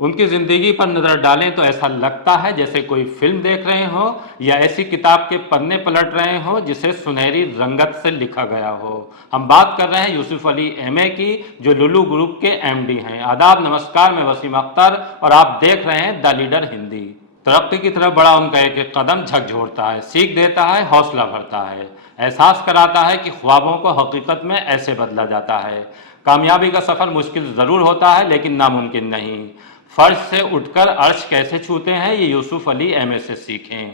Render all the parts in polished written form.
उनकी ज़िंदगी पर नज़र डालें तो ऐसा लगता है जैसे कोई फिल्म देख रहे हो या ऐसी किताब के पन्ने पलट रहे हो जिसे सुनहरी रंगत से लिखा गया हो। हम बात कर रहे हैं यूसुफ अली एमए की, जो लुलु ग्रुप के एमडी हैं। आदाब, नमस्कार, मैं वसीम अख्तर और आप देख रहे हैं द लीडर हिंदी। तरक्की की तरफ बड़ा उनका एक एक कदम झकझोरता है, सीख देता है, हौसला भरता है, एहसास कराता है कि ख्वाबों को हकीकत में ऐसे बदला जाता है। कामयाबी का सफ़र मुश्किल ज़रूर होता है लेकिन नामुमकिन नहीं। फर्श से उठकर अर्श कैसे छूते हैं ये यूसुफ अली एमए से सीखें।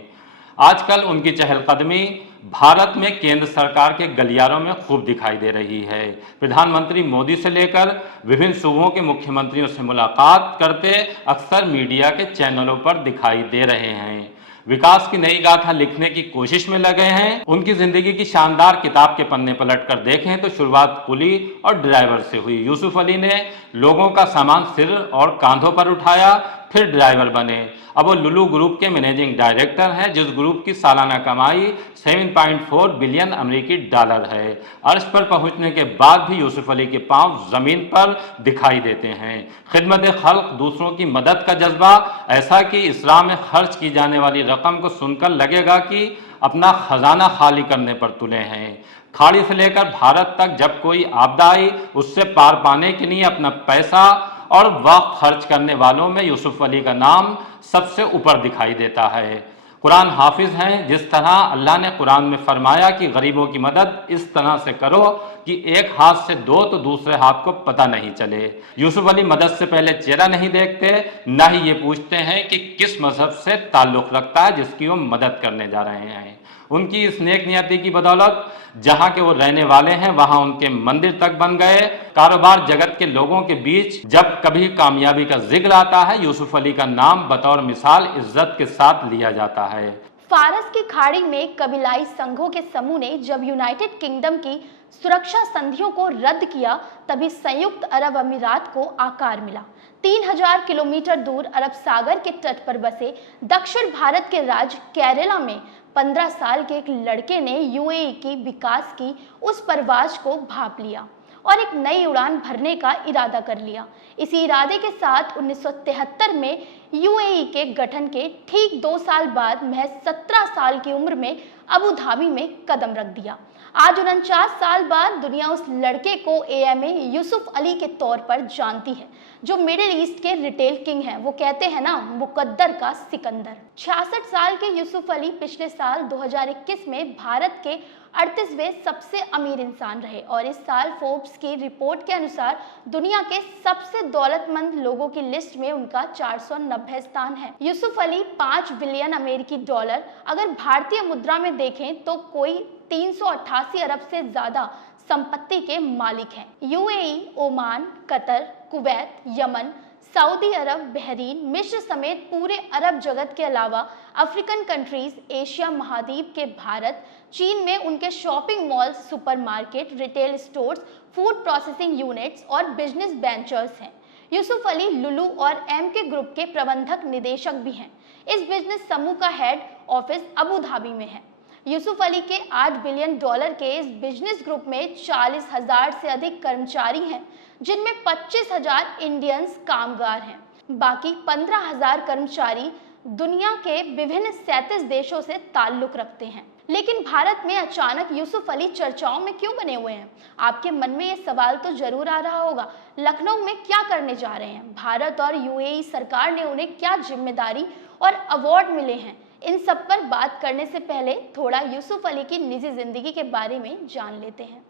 आजकल उनकी चहलकदमी भारत में केंद्र सरकार के गलियारों में खूब दिखाई दे रही है। प्रधानमंत्री मोदी से लेकर विभिन्न सूबों के मुख्यमंत्रियों से मुलाकात करते अक्सर मीडिया के चैनलों पर दिखाई दे रहे हैं। विकास की नई गाथा लिखने की कोशिश में लगे हैं। उनकी जिंदगी की शानदार किताब के पन्ने पलट कर देखें तो शुरुआत कुली और ड्राइवर से हुई। यूसुफ अली ने लोगों का सामान सिर और कांधों पर उठाया, फिर ड्राइवर बने। अब वो लुलु ग्रुप के मैनेजिंग डायरेक्टर हैं, जिस ग्रुप की सालाना कमाई 7.4 बिलियन अमेरिकी डॉलर है। अर्श पर पहुंचने के बाद भी यूसुफ अली के पांव जमीन पर दिखाई देते हैं। खिदमत खल्क, दूसरों की मदद का जज्बा, ऐसा कि इस्लाम में खर्च की जाने वाली रकम को सुनकर लगेगा कि अपना खजाना खाली करने पर तुले हैं। खाड़ी से लेकर भारत तक जब कोई आपदा आई, उससे पार पाने के लिए अपना पैसा और वक्त खर्च करने वालों में यूसुफ अली का नाम सबसे ऊपर दिखाई देता है। कुरान हाफिज हैं। जिस तरह अल्लाह ने कुरान में फरमाया कि गरीबों की मदद इस तरह से करो कि एक हाथ से दो तो दूसरे हाथ को पता नहीं चले। यूसुफ अली मदद से पहले चेहरा नहीं देखते, न ही ये पूछते हैं कि किस मजहब से ताल्लुक़ रखता है जिसकी वो मदद करने जा रहे हैं। उनकी इस नेक नियति की बदौलत जहां के वो रहने वाले हैं वहां उनके मंदिर तक बन गए। कारोबार जगत के लोगों के बीच जब कभी कामयाबी का जिक्र आता है, यूसुफ अली का नाम बतौर मिसाल इज्जत के साथ लिया जाता है। फारस की खाड़ी में कबीलाई संघों के समूह ने जब यूनाइटेड किंगडम की सुरक्षा संधियों को रद्द किया, तभी संयुक्त अरब अमीरात को आकार मिला। 3000 किलोमीटर दूर अरब सागर के तट पर बसे दक्षिण भारत के राज्य केरला में 15 साल के एक लड़के ने यूएई की विकास की उस परवाज को भांप लिया और एक नई उड़ान भरने का इरादा कर लिया। इसी इरादे के साथ 1973 में यूएई के गठन के ठीक 2 साल बाद महज 17 साल की उम्र में अबू धाबी में कदम रख दिया। आज 49 साल बाद दुनिया उस लड़के को एएमए यूसुफ अली के तौर पर जानती है, जो मिडिल ईस्ट के रिटेल किंग हैं। वो कहते हैं ना, मुकद्दर का सिकंदर। 66 साल के यूसुफ अली पिछले साल 2021 में भारत के 38वें सबसे अमीर इंसान रहे और इस साल फोर्ब्स की रिपोर्ट के अनुसार दुनिया के सबसे दौलतमंद लोगों की लिस्ट में उनका 490 स्थान है। यूसुफ अली 5 बिलियन अमेरिकी डॉलर अगर भारतीय मुद्रा में देखें तो कोई 388 अरब से ज्यादा संपत्ति के मालिक हैं। UAE, Oman, Qatar, Kuwait, Yemen, Saudi Arabia, Bahrain, मिस्र समेत पूरे अरब जगत के अलावा अफ्रीकन कंट्रीज, एशिया महाद्वीप के भारत, चीन में उनके shopping mall, supermarket, retail stores, food processing units और बिजनेस वेंचर्स हैं। यूसुफ अली लुलु और एमके ग्रुप के प्रबंधक निदेशक भी हैं। इस बिजनेस समूह का हेड ऑफिस अबू धाबी में है। यूसुफ अली के 8 बिलियन डॉलर के इस बिजनेस ग्रुप में 40,000 से अधिक कर्मचारी हैं, जिनमें 25,000 इंडियंस कामगार हैं। बाकी 15,000 कर्मचारी दुनिया के विभिन्न 37 देशों से ताल्लुक रखते हैं। लेकिन भारत में अचानक यूसुफ अली चर्चाओं में क्यों बने हुए हैं? आपके मन में ये सवाल तो जरूर आ रहा होगा। लखनऊ में क्या करने जा रहे हैं? भारत और यूएई सरकार ने उन्हें क्या जिम्मेदारी और अवार्ड मिले हैं? इन सब पर बात करने से पहले थोड़ा यूसुफ अली की निजी जिंदगी के बारे में जान लेते हैं।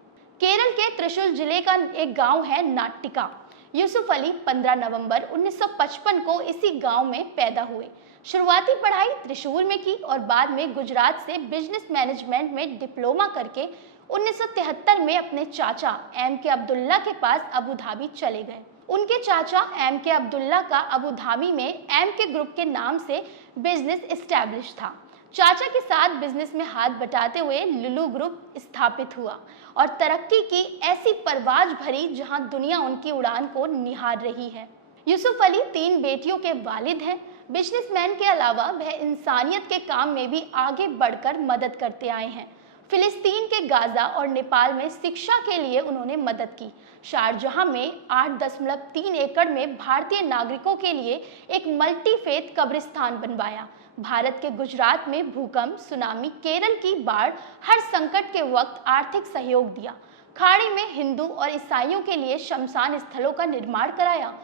केरल के त्रिशूल जिले का एक गांव है नाटिका। यूसुफ अली 15 नवंबर 1955 को इसी गांव में पैदा हुए। शुरुआती पढ़ाई त्रिशूर में की और बाद में गुजरात से बिजनेस मैनेजमेंट में डिप्लोमा करके 1973 में अपने चाचा एमके अब्दुल्ला के पास अबू धाबी चले गए। उनके चाचा एमके अब्दुल्ला का अबू धाबी में एमके ग्रुप के नाम से बिजनेस एस्टैब्लिश था। चाचा के साथ बिजनेस में हाथ बटाते हुए लुलु ग्रुप स्थापित हुआ और तरक्की की ऐसी परवाज भरी जहां दुनिया उनकी उड़ान को निहार रही है। यूसुफ अली 3 बेटियों के वालिद हैं। बिजनेसमैन के अलावा वह इंसानियत के काम में भी आगे बढ़कर मदद करते आए हैं। फिलिस्तीन के गाजा और नेपाल में शिक्षा के लिए उन्होंने मदद की। शारजहां में 8.3 एकड़ में भारतीय नागरिकों के लिए एक मल्टी फेथ कब्रिस्तान बनवाया। भारत के गुजरात में भूकंप, सुनामी, केरल की बाढ़, हर संकट के वक्त आर्थिक सहयोग दिया। खाड़ी में हिंदू और ईसाइयों के लिए शमशान स्थलों का निर्माण कराया।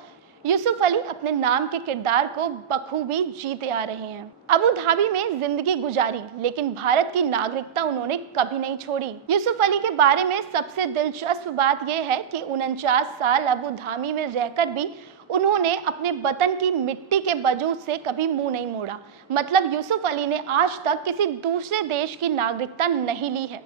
यूसुफ अली अपने नाम के किरदार को बखूबी जीते आ रहे हैं। अबू धाबी में जिंदगी गुजारी, लेकिन भारत की नागरिकता उन्होंने कभी नहीं छोड़ी। यूसुफ अली के बारे में सबसे दिलचस्प बात यह है कि 49 साल अबू धाबी में रहकर भी उन्होंने अपने वतन की मिट्टी के वजूद से कभी मुंह नहीं मोड़ा। मतलब यूसुफ अली ने आज तक किसी दूसरे देश की नागरिकता नहीं ली है,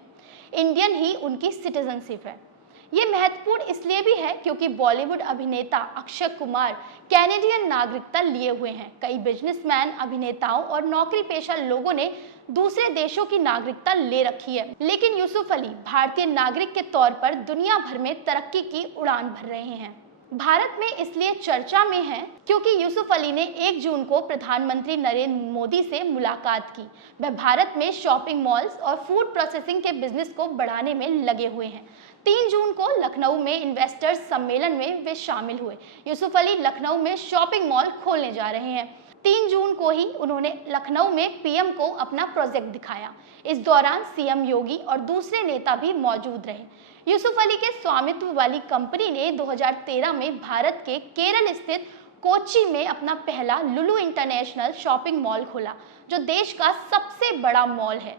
इंडियन ही उनकी सिटीजनशिप है। ये महत्वपूर्ण इसलिए भी है क्योंकि बॉलीवुड अभिनेता अक्षय कुमार कैनेडियन नागरिकता लिए हुए हैं। कई बिजनेसमैन, अभिनेताओं और नौकरी पेशा लोगों ने दूसरे देशों की नागरिकता ले रखी है, लेकिन यूसुफ अली भारतीय नागरिक के तौर पर दुनिया भर में तरक्की की उड़ान भर रहे हैं। भारत में इसलिए चर्चा में है क्योंकि यूसुफ अली ने 1 जून को प्रधानमंत्री नरेंद्र मोदी से मुलाकात की। वह भारत में शॉपिंग मॉल्स और फूड प्रोसेसिंग के बिजनेस को बढ़ाने में लगे हुए हैं। 3 जून को लखनऊ में इन्वेस्टर्स सम्मेलन में वे शामिल हुए। यूसुफ अली लखनऊ में शॉपिंग मॉल खोलने जा रहे हैं। 3 जून को ही उन्होंने लखनऊ में पीएम को अपना प्रोजेक्ट दिखाया। इस दौरान सीएम योगी और दूसरे नेता भी मौजूद रहे। यूसुफ अली के स्वामित्व वाली कंपनी ने 2013 में भारत के केरल स्थित कोच्चि में अपना पहला लुलु इंटरनेशनल शॉपिंग मॉल खोला, जो देश का सबसे बड़ा मॉल है।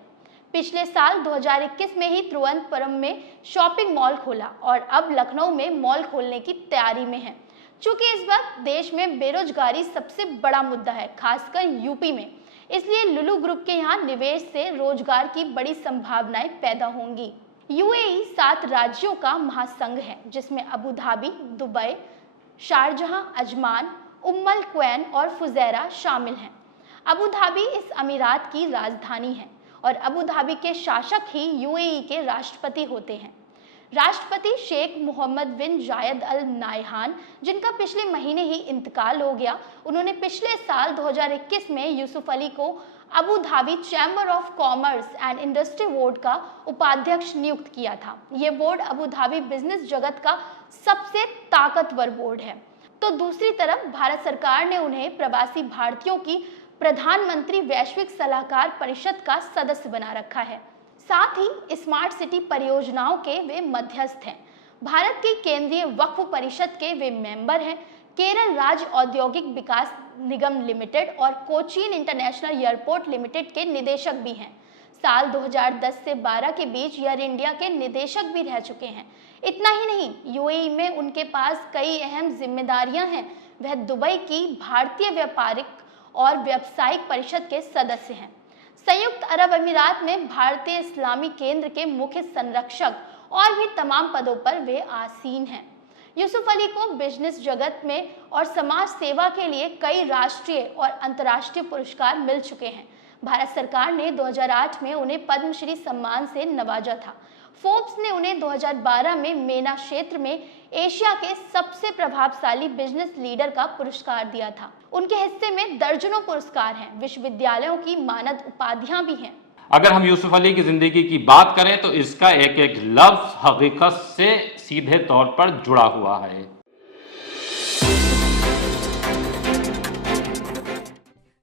पिछले साल 2021 में ही तिरुवनंतपुरम में शॉपिंग मॉल खोला और अब लखनऊ में मॉल खोलने की तैयारी में है। चूंकि इस वक्त देश में बेरोजगारी सबसे बड़ा मुद्दा है, खासकर यूपी में, इसलिए लुलु ग्रुप के यहाँ निवेश से रोजगार की बड़ी संभावनाएं पैदा होंगी। यूएई 7 राज्यों का महासंघ है, जिसमें Abu Dhabi, Dubai, Sharjah, Ajman, Umm al Quwain और फुजैरा शामिल हैं। अबू धाबी इस अमीरात की राजधानी है और अबू धाबी के शासक ही यूएई के राष्ट्रपति होते हैं। राष्ट्रपति शेख मोहम्मद बिन जायद अल नाह्यान, जिनका पिछले महीने ही इंतकाल हो गया, उन्होंने पिछले साल 2021 में यूसुफ अली को Abu Dhabi chamber of commerce and industry board का उपाध्यक्ष नियुक्त किया था। ये बोर्ड अबू धाबी बिजनेस जगत का सबसे ताकतवर बोर्ड है। तो दूसरी तरफ भारत सरकार ने उन्हें प्रवासी भारतीयों की प्रधानमंत्री वैश्विक सलाहकार परिषद का सदस्य बना रखा है। साथ ही स्मार्ट सिटी परियोजनाओं के वे मध्यस्थ हैं। भारत की केंद्रीय वक्फ परिषद के वे मेंबर हैं। केरल राज्य औद्योगिक विकास निगम लिमिटेड और कोचीन इंटरनेशनल एयरपोर्ट लिमिटेड के निदेशक भी हैं। साल 2010 से 12 के बीच एयर इंडिया के निदेशक भी रह चुके हैं। इतना ही नहीं, यूएई में उनके पास कई अहम जिम्मेदारियां हैं। वह दुबई की भारतीय व्यापारिक और व्यावसायिक परिषद के सदस्य हैं। संयुक्त अरब अमीरात में भारतीय इस्लामी केंद्र के मुख्य संरक्षक और भी तमाम पदों पर वे आसीन हैं। यूसुफ अली को बिजनेस जगत में और समाज सेवा के लिए कई राष्ट्रीय और अंतर्राष्ट्रीय पुरस्कार मिल चुके हैं। भारत सरकार ने 2008 में उन्हें पद्मश्री सम्मान से नवाजा था। फोर्ब्स ने उन्हें 2012 में मेना क्षेत्र में एशिया के सबसे प्रभावशाली बिजनेस लीडर का पुरस्कार दिया था। उनके हिस्से में दर्जनों पुरस्कार हैं। विश्वविद्यालयों की मानद उपाधियां भी हैं। अगर हम यूसुफ अली की जिंदगी की बात करें तो इसका एक एक लफ्ज हकीकत से सीधे तौर पर जुड़ा हुआ है।